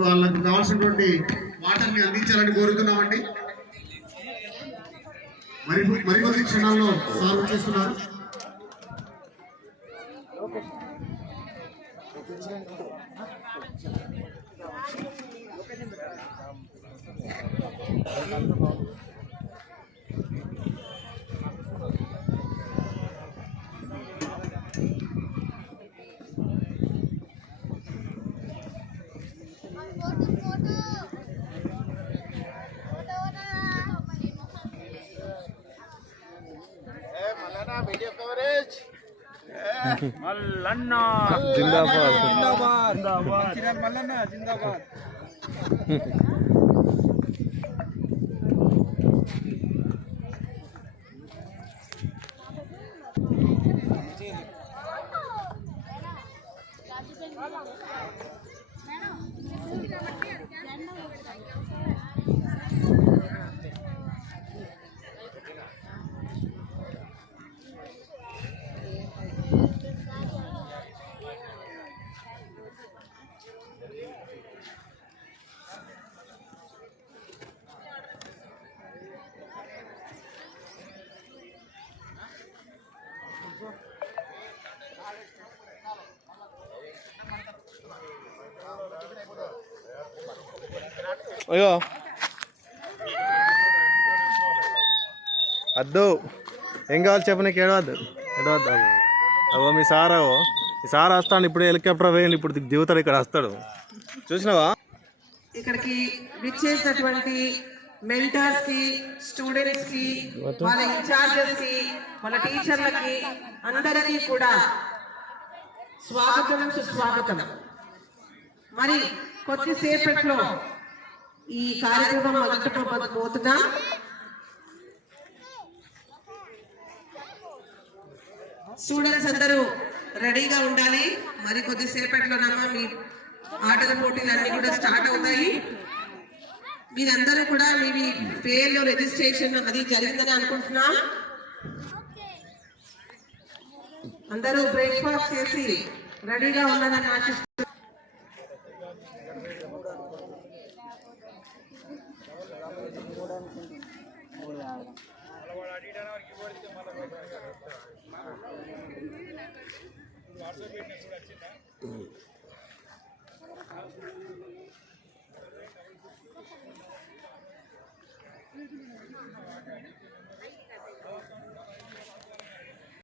వాళ్ళకు కావాల్సినటువంటి వాటర్ని అందించాలని కోరుతున్నామండి. మరికొద్ది క్షణాల్లో సాల్వ్ చేస్తున్నారు. वीडियो कवरेज मल्लन्ना जिंदाबाद जिंदाबाद जिंदाबाद मल्लन्ना जिंदाबाद అయ్యో అద్దు ఏం కావాలి చెప్పు, నీకు ఏడవద్దు ఏడవద్దు. అవో మీ సార్ వస్తాడు ఇప్పుడు, హెలికాప్టర్ వేయండి ఇప్పుడు దిగుతాడు, ఇక్కడ వస్తాడు చూసినావా. ఇక్కడికి విచ్చేసినటువంటి మెంటర్స్ కి, స్టూడెంట్స్ కి, వాళ్ళ ఇన్ఛార్జెస్ కి, వాళ్ళ టీచర్లకి అందరికీ కూడా స్వాగతం, సుస్వాగతం. మరి కొద్దిసేపట్లో ఈ కార్యక్రమం మొదలుపెట్టబోతున్నాం. స్టూడెంట్స్ అందరూ రెడీగా ఉండాలి. మరి కొద్దిసేపట్లోనమ్మా మీ ఆటల పోటీలు అన్ని కూడా స్టార్ట్ అవుతాయి. మీరందరూ కూడా మీ పేర్లు రిజిస్ట్రేషన్ అది జరిగిందని అనుకుంటున్నా. అందరూ బ్రేక్ఫాస్ట్ చేసి రెడీగా ఉన్నారని ఆశిస్తున్నాను.